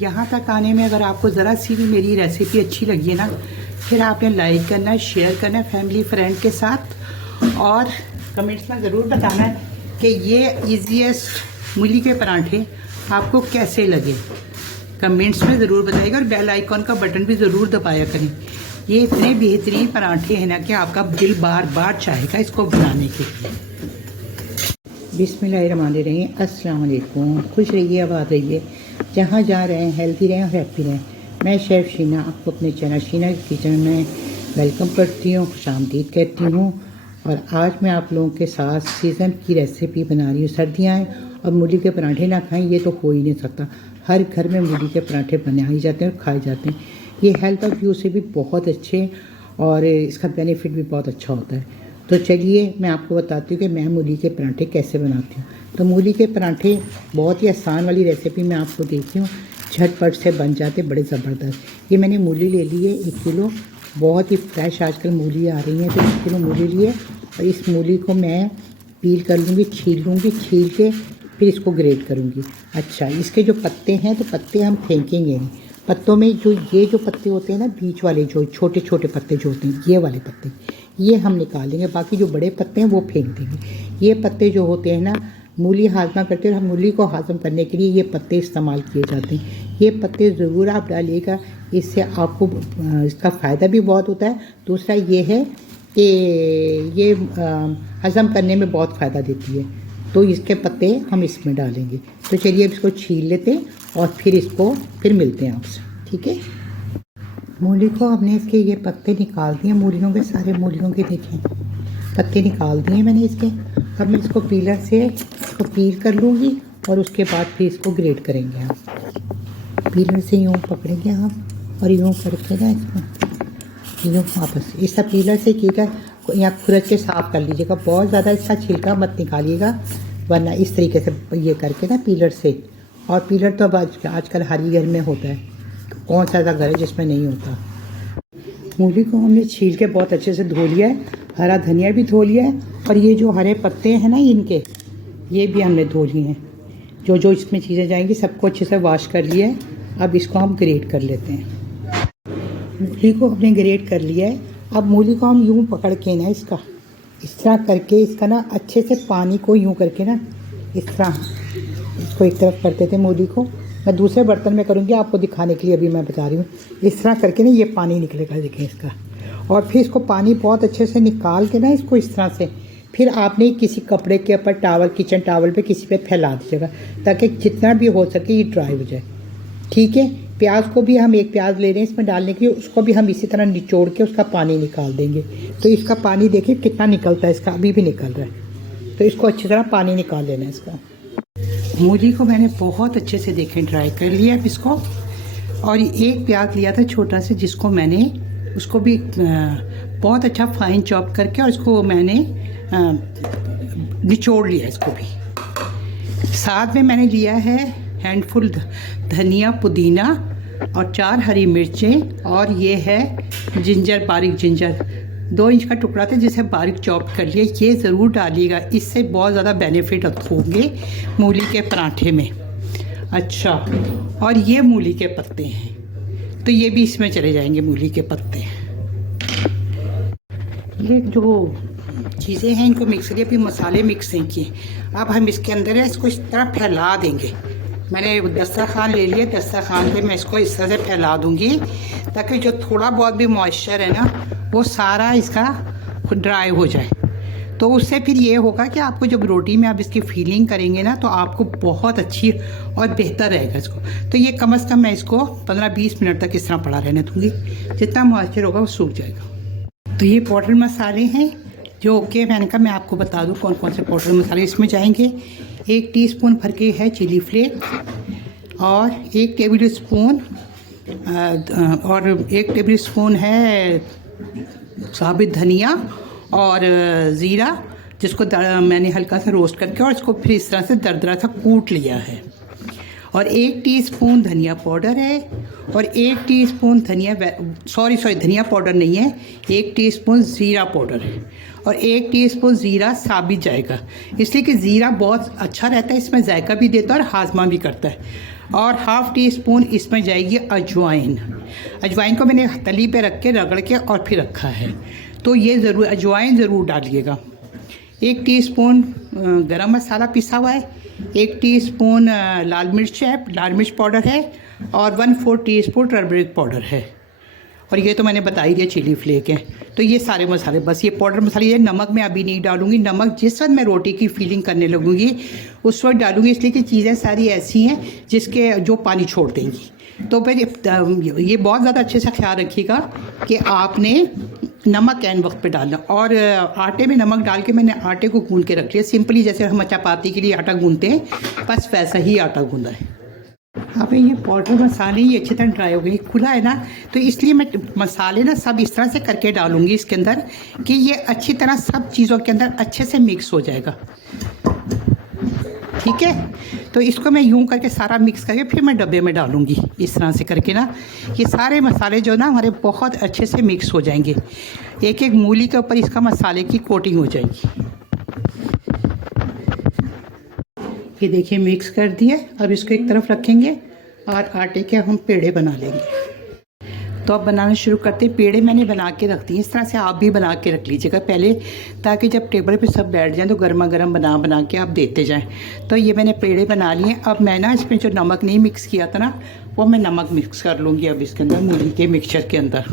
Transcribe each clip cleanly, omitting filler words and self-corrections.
यहाँ तक आने में अगर आपको ज़रा सी भी मेरी रेसिपी अच्छी लगी है ना, फिर आपने लाइक करना है, शेयर करना है फैमिली फ्रेंड के साथ, और कमेंट्स में ज़रूर बताना है कि ये ईजीएस्ट मूली के पराठे आपको कैसे लगे। कमेंट्स में ज़रूर बताइएगा और बेल आइकॉन का बटन भी ज़रूर दबाया करें। ये इतने बेहतरीन पराठे हैं ना कि आपका दिल बार बार चाहेगा इसको बनाने के लिए। बिस्मिल्लाहिर्रहमानिर्रहीम, अस्सलाम वालेकुम। खुश रहिए, आबाद रहिए, जहाँ जा रहे हैं हेल्दी रहें और हैप्पी रहें। मैं शेफ़ शीना आपको अपने चैनल शीना किचन में वेलकम करती हूँ, खुशामदीद कहती हूँ। और आज मैं आप लोगों के साथ सीज़न की रेसिपी बना रही हूँ। सर्दियाँ हैं और मूली के पराठे ना खाएं ये तो हो ही नहीं सकता। हर घर में मूली के पराठे बनाए जाते हैं और खाए जाते हैं। ये हेल्थ ऑफ व्यू से भी बहुत अच्छे और इसका बेनिफिट भी बहुत अच्छा होता है। तो चलिए मैं आपको बताती हूँ कि मैं मूली के पराठे कैसे बनाती हूँ। तो मूली के पराठे बहुत ही आसान वाली रेसिपी मैं आपको देती हूँ, झटपट से बन जाते बड़े ज़बरदस्त। ये मैंने मूली ले ली है 1 किलो, बहुत ही फ्रेश आजकल मूली आ रही हैं, तो 1 किलो मूली लिए और इस मूली को मैं पील कर लूँगी, छील लूँगी, छील के फिर इसको ग्रेट करूँगी। अच्छा, इसके जो पत्ते हैं तो पत्ते हम फेंकेंगे नहीं। पत्तों में जो पत्ते होते हैं ना, बीच वाले जो छोटे छोटे पत्ते जो होते हैं, ये वाले पत्ते ये हम निकालेंगे। बाकी जो बड़े पत्ते हैं वो फेंक देंगे। ये पत्ते जो होते हैं ना, मूली हाजमा करते हैं, हम मूली को हाजम करने के लिए ये पत्ते इस्तेमाल किए जाते हैं। ये पत्ते ज़रूर आप डालिएगा, इससे आपको इसका फ़ायदा भी बहुत होता है। दूसरा ये है कि ये हज़म करने में बहुत फ़ायदा देती है, तो इसके पत्ते हम इसमें डालेंगे। तो चलिए अब इसको छील लेते हैं और फिर मिलते हैं आपसे, ठीक है। मूली को हमने इसके ये पत्ते निकाल दिए, मूलियों के सारे मूलियों के देखें पत्ते निकाल दिए मैंने इसके। अब मैं इसको पीलर से इसको पील कर लूँगी और उसके बाद फिर इसको ग्रेट करेंगे। हम पीलर से यूँ पकड़ेंगे हम और यूँ करके ना इसमें यूँ वापस इस पीलर से कीकर या खुरच के साफ़ कर लीजिएगा। बहुत ज़्यादा इसका छिलका मत निकालिएगा, वरना इस तरीके से ये करके ना पीलर से। और पीलर तो अब आजकल हर ही घर में होता है, कौन सा ऐसा घर है जिसमें नहीं होता। मूली को हमने छील के बहुत अच्छे से धो लिया है, हरा धनिया भी धो लिया है, और ये जो हरे पत्ते हैं ना इनके, ये भी हमने धो लिए हैं। जो इसमें चीज़ें जाएंगी सबको अच्छे से वॉश कर लिया है। अब इसको हम ग्रेट कर लेते हैं। मूली को हमने ग्रेट कर लिया है। अब मूली को हम यूँ पकड़ के ना इसका इस तरह करके इसका ना अच्छे से पानी को यूँ करके ना इस तरह इसको एक तरफ करते थे। मूली को मैं दूसरे बर्तन में करूँगी आपको दिखाने के लिए, अभी मैं बता रही हूँ। इस तरह करके ना ये पानी निकलेगा, देखें इसका। और फिर इसको पानी बहुत अच्छे से निकाल के ना इसको इस तरह से फिर आपने किसी कपड़े के ऊपर टावल, किचन टावल पे किसी पे फैला दीजिएगा, ताकि जितना भी हो सके ये ड्राई हो जाए, ठीक है। प्याज को भी हम एक प्याज ले रहे हैं इसमें डालने के लिए, उसको भी हम इसी तरह निचोड़ के उसका पानी निकाल देंगे। तो इसका पानी देखिए कितना निकलता है, इसका अभी भी निकल रहा है। तो इसको अच्छी तरह पानी निकाल लेना है इसका। मूली को मैंने बहुत अच्छे से देखें ड्राई कर लिया अब इसको। और एक प्याज लिया था छोटा सा, जिसको मैंने उसको भी बहुत अच्छा फाइन चॉप करके और इसको मैंने निचोड़ लिया इसको भी। साथ में मैंने लिया है हैंडफुल धनिया, पुदीना और 4 हरी मिर्चें, और ये है जिंजर, बारीक जिंजर 2 इंच का टुकड़ा था जिसे बारीक चॉप कर लिया। ये ज़रूर डालिएगा, इससे बहुत ज़्यादा बेनिफिट होंगे मूली के पराठे में। अच्छा, और ये मूली के पत्ते हैं तो ये भी इसमें चले जाएंगे, मूली के पत्ते। ये जो चीज़ें हैं इनको मिक्स करिए, अभी मसाले मिक्स नहीं किए। अब हम इसके अंदर है इसको इस तरह फैला देंगे। मैंने दस्तरखान ले लिया, दस्तरखान पे मैं इसको इस तरह से फैला दूंगी, ताकि जो थोड़ा बहुत भी मॉइस्चर है ना वो सारा इसका ड्राई हो जाए। तो उससे फिर ये होगा कि आपको जब रोटी में आप इसकी फीलिंग करेंगे ना, तो आपको बहुत अच्छी और बेहतर रहेगा इसको। तो ये कम से कम मैं इसको 15-20 मिनट तक इस तरह पड़ा रहने दूँगी, जितना मॉइस्चर होगा वो सूख जाएगा। तो ये पाउडर मसाले हैं जो कि मैंने कहा मैं आपको बता दूँ कौन कौन से पाउडर मसाले इसमें जाएंगे। 1 टीस्पून भर के है चिली फ्लेक्स, और 1 टेबल स्पून है साबित धनिया और ज़ीरा, जिसको मैंने हल्का सा रोस्ट करके और इसको फिर इस तरह से दरदरा सा कूट लिया है। और 1 टीस्पून धनिया पाउडर है, और 1 टीस्पून धनिया पाउडर नहीं है, 1 टीस्पून ज़ीरा पाउडर है, और 1 टीस्पून ज़ीरा साबित जाएगा, इसलिए कि ज़ीरा बहुत अच्छा रहता है, इसमें जायका भी देता है और हाजमा भी करता है। और हाफ़ टी स्पून इसमें जाएगी अजवाइन। अजवाइन को मैंने तली पे रख के रगड़ के और फिर रखा है, तो ये ज़रूर अजवाइन ज़रूर डालिएगा। 1 टीस्पून गरम मसाला पिसा हुआ है, 1 टीस्पून लाल मिर्च पाउडर है और 1/4 टीस्पून टर्मरिक पाउडर है, और ये तो मैंने बता ही दिया चिली फ्लेक है। तो ये सारे मसाले, बस ये पाउडर मसाले, ये नमक मैं अभी नहीं डालूंगी। नमक जिस वक्त मैं रोटी की फीलिंग करने लगूंगी उस वक्त डालूंगी, इसलिए कि चीज़ें सारी ऐसी हैं जिसके जो पानी छोड़ देंगी। तो फिर ये बहुत ज़्यादा अच्छे से ख्याल रखिएगा कि आपने नमक ऐन वक्त पे डालना। और आटे में नमक डाल के मैंने आटे को गूंद के रख लिया, सिंपली जैसे हम चपाती के लिए आटा गूंदते हैं, बस वैसा ही आटा गूंदा है। अब ये पाउडर मसाले ये अच्छी तरह ड्राई हो गई, खुला है ना, तो इसलिए मैं मसाले ना सब इस तरह से करके डालूंगी इसके अंदर कि ये अच्छी तरह सब चीज़ों के अंदर अच्छे से मिक्स हो जाएगा। ठीक है, तो इसको मैं यूं करके सारा मिक्स करके फिर मैं डब्बे में डालूंगी। इस तरह से करके ना ये सारे मसाले जो ना हमारे बहुत अच्छे से मिक्स हो जाएंगे। एक एक मूली के ऊपर इसका मसाले की कोटिंग हो जाएगी। ये देखिए मिक्स कर दिए। अब इसको एक तरफ रखेंगे और आटे के हम पेड़े बना लेंगे। तो अब बनाना शुरू करते हैं। पेड़े मैंने बना के रख दिए, इस तरह से आप भी बना के रख लीजिएगा पहले, ताकि जब टेबल पे सब बैठ जाएं तो गर्मा गर्म बना के आप देते जाएं। तो ये मैंने पेड़े बना लिए। अब मैं ना इसमें जो नमक नहीं मिक्स किया था ना, वो मैं नमक मिक्स कर लूँगी अब इसके अंदर, मूली के मिक्सचर के अंदर।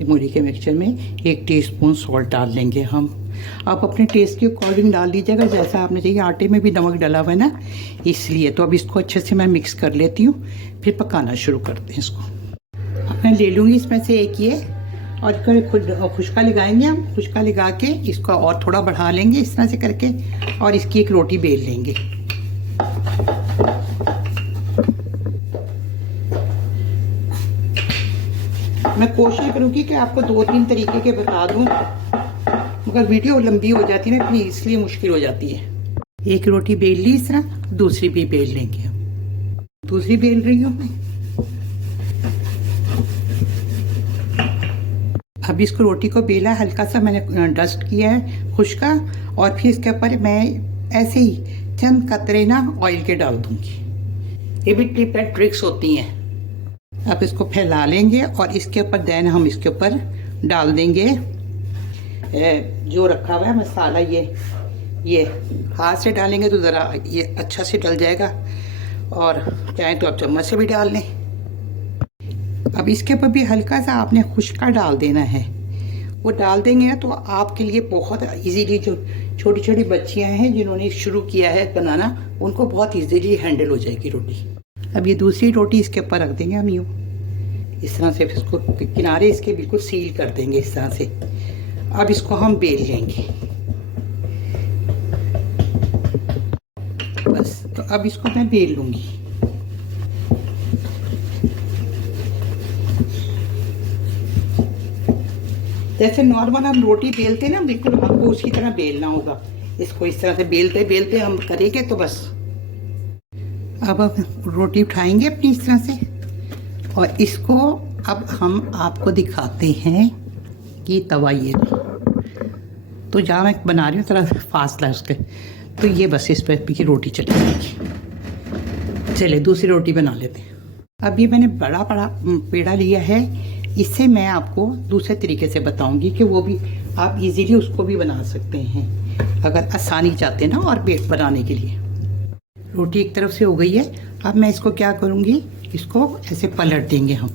मूली के मिक्सचर में 1 टीस्पून सॉल्ट डाल लेंगे हम। आप अपने टेस्ट के अकॉर्डिंग डाल दीजिएगा, जैसा आपने चाहिए। आटे में भी नमक डाला हुआ है ना, इसलिए। तो अब इसको अच्छे से मैं मिक्स कर लेती हूँ, फिर पकाना शुरू करते हैं इसको। अब मैं ले लूँगी इसमें से एक ये, और खुशका लगाएंगे हम। खुशका लगा के इसको और थोड़ा बढ़ा लेंगे इस तरह से करके, और इसकी एक रोटी बेल लेंगे। मैं कोशिश करूँगी कि आपको 2-3 तरीके के बता दूँ, मगर वीडियो लंबी हो जाती है ना, फिर इसलिए मुश्किल हो जाती है। एक रोटी बेल ली इस तरह, दूसरी भी बेल लेंगे हम। दूसरी बेल रही हूँ मैं। अब इसको रोटी को बेला, हल्का सा मैंने डस्ट किया है खुश्का, और फिर इसके ऊपर मैं ऐसे ही चंद कतरे ना ऑयल के डाल दूँगी। ये भी टिप एंड ट्रिक्स होती हैं। अब इसको फैला लेंगे और इसके ऊपर देन हम इसके ऊपर डाल देंगे जो रखा हुआ है मसाला। ये हाथ से डालेंगे तो ज़रा ये अच्छा से डल जाएगा, और चाहे तो आप चम्मच से भी डाल लें। अब इसके ऊपर भी हल्का सा आपने खुश्का डाल देना है। वो डाल देंगे ना तो आपके लिए बहुत इजीली, जो छोटी छोटी बच्चियां हैं जिन्होंने शुरू किया है बनाना, उनको बहुत इजीली हैंडल हो जाएगी रोटी। अब ये दूसरी रोटी इसके ऊपर रख देंगे हम यूँ, इस तरह से। इसको किनारे इसके बिल्कुल सील कर देंगे इस तरह से। अब इसको हम बेल लेंगे बस। तो अब इसको मैं बेल लूँगी। जैसे नॉर्मल हम रोटी बेलते हैं ना, बिल्कुल आपको उसी तरह बेलना होगा। इसको इस तरह से बेलते बेलते हम करेंगे तो बस। अब रोटी उठाएंगे अपनी इस तरह से, और इसको अब हम आपको दिखाते हैं कि तवा ये। तो जहाँ मैं बना रही हूँ थोड़ा फासला है उसके, तो ये बस इस पर की रोटी चलेगी। चले दूसरी रोटी बना लेते हैं। अब ये मैंने बड़ा पेड़ा लिया है, इससे मैं आपको दूसरे तरीके से बताऊंगी कि वो भी आप इजीली उसको भी बना सकते हैं अगर आसानी चाहते हैं ना, और पेट बनाने के लिए। रोटी एक तरफ से हो गई है। अब मैं इसको क्या करूँगी, इसको ऐसे पलट देंगे हम।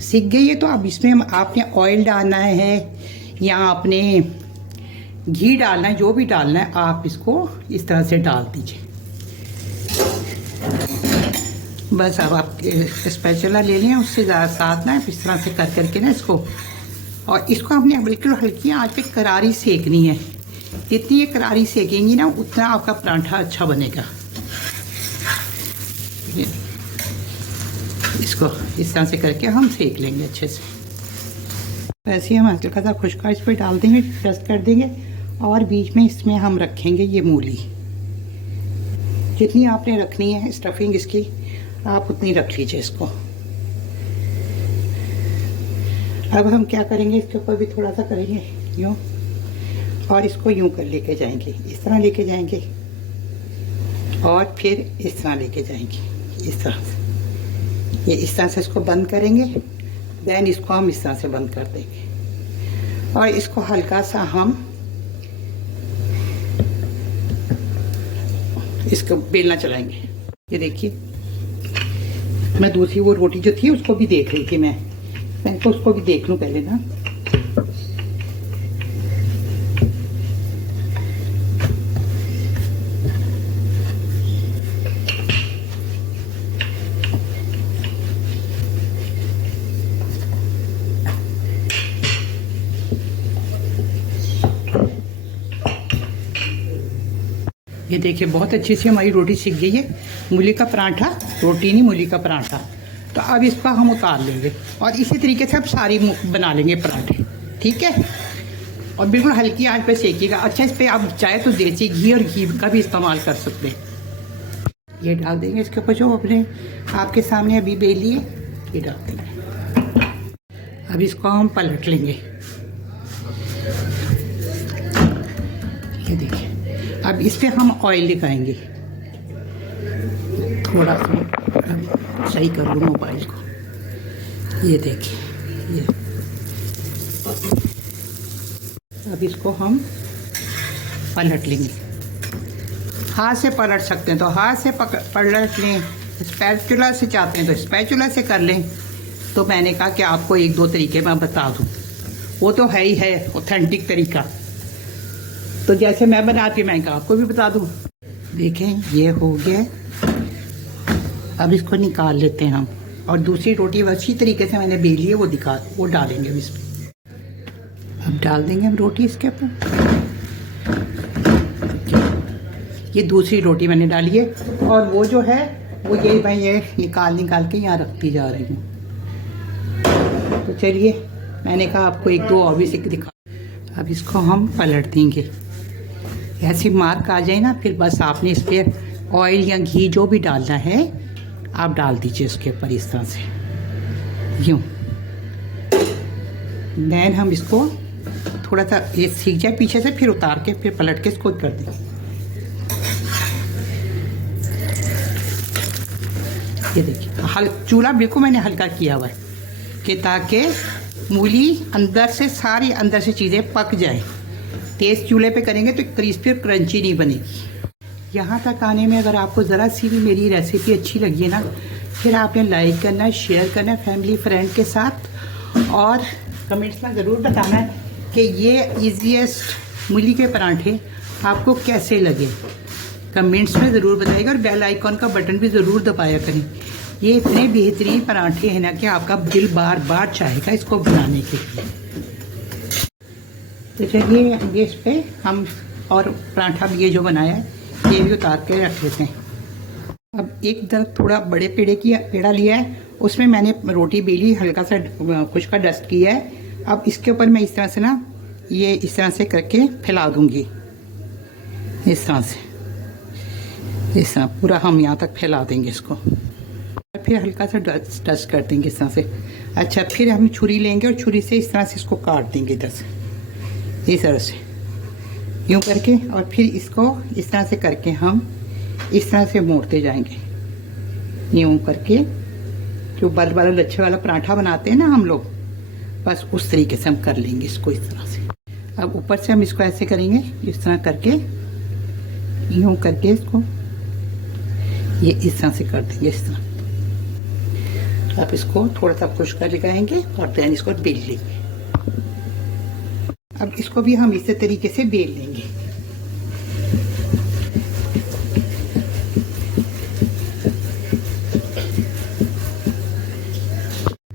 सीख गई है तो अब इसमें आपने ऑयल डालना है या आपने घी डालना है, जो भी डालना है आप इसको इस तरह से डाल दीजिए बस। अब आप स्पैचुला ले लें, उससे ज़्यादा साथ ना इस तरह से कर करके ना इसको, और इसको आपने बिल्कुल हल्की आंच पे करारी सेकनी है। जितनी ये करारी सेकेंगी ना, उतना आपका पराठा अच्छा बनेगा। इसको इस तरह से करके हम सेक लेंगे अच्छे से। वैसे हम हल्का सा खुश्का इस पर डाल देंगे, डस्ट कर देंगे, और बीच में इसमें हम रखेंगे ये मूली। जितनी आपने रखनी है स्टफिंग इसकी, आप उतनी रख लीजिए इसको। अब हम क्या करेंगे, इसके ऊपर भी थोड़ा सा करेंगे यूँ, और इसको यूँ कर लेके जाएंगे, इस तरह लेके जाएंगे, और फिर इस तरह लेके जाएंगे। इस तरह से, ये इस तरह से इसको बंद करेंगे। देन इसको हम इस तरह से बंद कर देंगे और इसको हल्का सा हम इसको बेलना चलाएंगे। ये देखिए, मैं दूसरी वो रोटी जो थी उसको भी देख रही थी, मैं तो उसको भी देख लूं पहले ना। ये देखिए, बहुत अच्छी सी हमारी रोटी सीख गई है। मूली का पराठा, रोटी नहीं, मूली का पराठा। तो अब इसका हम उतार लेंगे और इसी तरीके से अब सारी बना लेंगे पराठे, ठीक है। और बिल्कुल हल्की आंच पे सेकिएगा। अच्छा, इस पर आप चाहे तो देसी घी और घी का भी इस्तेमाल कर सकते हैं। ये डाल देंगे इसके ऊपर जो अपने आपके सामने अभी बेली है, ये डाल देंगे। अब इसको हम पलट लेंगे। ये देखिए, अब इस पर हम ऑयल लगाएंगे। थोड़ा सा सही कर लूँ मोबाइल को। ये देखिए, ये अब इसको हम पलट लेंगे। हाथ से पलट सकते हैं तो हाथ से पलट लें, स्पैचुला से चाहते हैं तो स्पैचुला से कर लें। तो मैंने कहा कि आपको एक दो तरीके मैं बता दूं, वो तो है ही है ऑथेंटिक तरीका। तो जैसे मैं बनाती हूँ, मैं आपको भी बता दूँ। देखें, ये हो गया। अब इसको निकाल लेते हैं हम और दूसरी रोटी वैसी तरीके से मैंने बेली है, वो डालेंगे अब इसमें। अब डाल देंगे हम रोटी इसके ऊपर। ये दूसरी रोटी मैंने डाली है और वो जो है वो ये मैं ये निकाल के यहाँ रखती जा रही हूँ। तो चलिए, मैंने कहा आपको एक दो और भी सीख दिखा। अब इसको हम पलट देंगे। ऐसी मार्क आ जाए ना, फिर बस आपने इस पर ऑयल या घी जो भी डालना है आप डाल दीजिए उसके ऊपर इस तरह से, यूँ। देन हम इसको थोड़ा सा ये सीख जाए पीछे से, फिर उतार के फिर पलट के इसको कर देंगे। ये देखिए, चूल्हा बिल्कुल मैंने हल्का किया हुआ है कि ताकि मूली अंदर से सारी अंदर से चीज़ें पक जाए। तेज़ चूल्हे पे करेंगे तो क्रिस्पी और क्रंची नहीं बनेगी। यहाँ तक आने में अगर आपको ज़रा सी भी मेरी रेसिपी अच्छी लगी है ना, फिर आपने लाइक करना है, शेयर करना है फैमिली फ्रेंड के साथ और कमेंट्स में ज़रूर बताना है कि ये ईजीएस्ट मूली के पराठे आपको कैसे लगे। कमेंट्स में ज़रूर बताइएगा और बेल आइकॉन का बटन भी ज़रूर दबाया करें। ये इतने बेहतरीन पराठे हैं ना कि आपका दिल बार बार चाहेगा इसको बनाने के लिए। तो चलिए, ये इस पर हम और पराठा भी ये जो बनाया है ये भी उतार के रख लेते हैं। अब एक तरफ थोड़ा बड़े पेड़ा लिया है, उसमें मैंने रोटी बेली, हल्का सा खुश्का डस्ट किया है। अब इसके ऊपर मैं इस तरह से ना, ये इस तरह से करके फैला दूंगी। इस तरह से, इस तरह पूरा हम यहाँ तक फैला देंगे इसको। फिर हल्का सा डस्ट कर देंगे इस तरह से। अच्छा, फिर हम छुरी लेंगे और छुरी से इस तरह से इसको काट देंगे इधर से, इस तरह से यूँ करके। और फिर इसको इस तरह से करके हम इस तरह से मोड़ते जाएंगे, यूँ करके। जो बल वाला लच्छे वाला पराठा बनाते हैं ना हम लोग, बस उस तरीके से हम कर लेंगे इसको इस तरह से। अब ऊपर से हम इसको ऐसे करेंगे, इस तरह करके, यूँ करके इसको ये इस तरह से कर देंगे, इस तरह। अब इसको थोड़ा सा खुश्का लगाएंगे और देन इसको बेल लेंगे। अब इसको भी हम इसी तरीके से बेल लेंगे।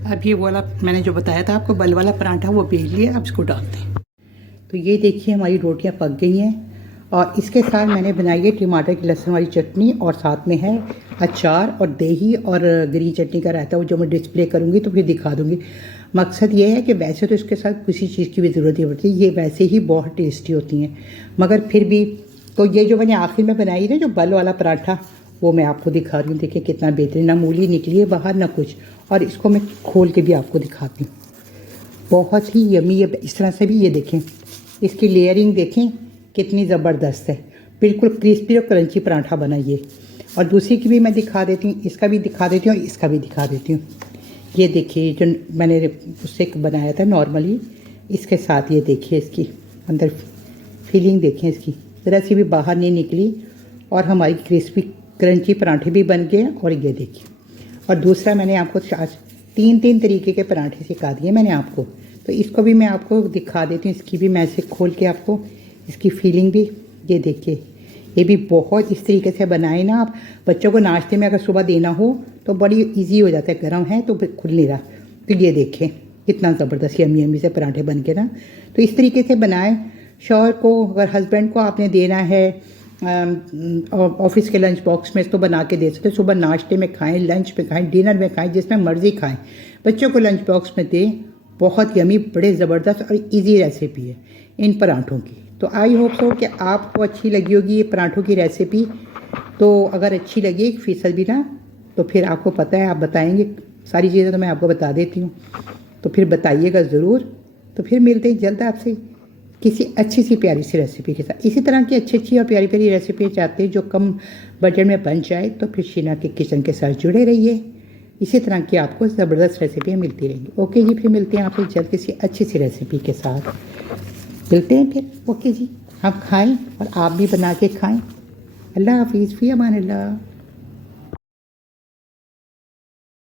अब ये वाला मैंने जो बताया था आपको बल वाला पराठा, वो बेल लिया। अब इसको डालते हैं। तो ये देखिए, हमारी रोटियां पक गई हैं और इसके साथ मैंने बनाई है टमाटर की लहसुन वाली चटनी और साथ में है अचार और दही और ग्रीन चटनी का रायता, वो जो मैं डिस्प्ले करूँगी तो फिर दिखा दूँगी। मकसद ये है कि वैसे तो इसके साथ किसी चीज़ की भी ज़रूरत नहीं पड़ती, ये वैसे ही बहुत टेस्टी होती हैं, मगर फिर भी। तो ये जो मैंने आखिर में बनाई है जो बल वाला पराठा, वो मैं आपको दिखा रही हूँ। देखिए कितना बेहतरीन, ना मूली निकली है बाहर ना कुछ। और इसको मैं खोल के भी आपको दिखाती हूँ, बहुत ही यमी है। इस तरह से भी ये देखें, इसकी लेयरिंग देखें कितनी ज़बरदस्त है, बिल्कुल क्रिस्पी और क्रंची पराठा बना ये। और दूसरी की भी मैं दिखा देती हूँ, इसका भी दिखा देती हूँ, इसका भी दिखा देती हूँ। ये देखिए जो मैंने उससे बनाया था नॉर्मली, इसके साथ ये देखिए इसकी अंदर फीलिंग देखिए इसकी, ज़रा सी भी बाहर नहीं निकली और हमारी क्रिस्पी क्रंची पराठे भी बन गए। और ये देखिए, और दूसरा मैंने आपको आज 3 तरीके के पराठे सिखा दिए मैंने आपको, तो इसको भी मैं आपको दिखा देती हूँ। इसकी भी मैं ऐसे खोल के आपको इसकी फीलिंग भी, ये देखिए, ये भी बहुत इस तरीके से बनाए ना आप, बच्चों को नाश्ते में अगर सुबह देना हो तो बड़ी इजी हो जाता है। गर्म है तो खुल नहीं रहा, तो ये देखें कितना ज़बरदस्त यम्मी यम्मी से पराठे बन के ना। तो इस तरीके से बनाएं। शौहर को, अगर हस्बैंड को आपने देना है ऑफिस के लंच बॉक्स में, तो बना के दे सकते। सुबह नाश्ते में खाएं, लंच में खाएं, डिनर में खाएं, जिसमें मर्जी खाएं, बच्चों को लंच बॉक्स में दें। बहुत यमी, बड़े ज़बरदस्त और इजी रेसिपी है इन पराठों की। तो आई होप सो कि आपको अच्छी लगी होगी ये पराठों की रेसिपी। तो अगर अच्छी लगी 1% भी ना, तो फिर आपको पता है, आप बताएंगे, सारी चीज़ें तो मैं आपको बता देती हूँ, तो फिर बताइएगा ज़रूर। तो फिर मिलते हैं जल्द आपसे किसी अच्छी सी प्यारी सी रेसिपी के साथ। इसी तरह की अच्छी और प्यारी प्यारी रेसिपी चाहते हैं जो कम बजट में बन जाए, तो फिर शीना के किचन के साथ जुड़े रहिए। इसी तरह की आपको ज़बरदस्त रेसिपियाँ मिलती रहेंगी। ओके जी, फिर मिलते हैं आपसे जल्द किसी अच्छी सी रेसिपी के साथ। मिलते हैं फिर। ओके जी, आप खाएं और आप भी बना के खाएं। अल्लाह हाफिज़, फ़ी अमान अल्लाह।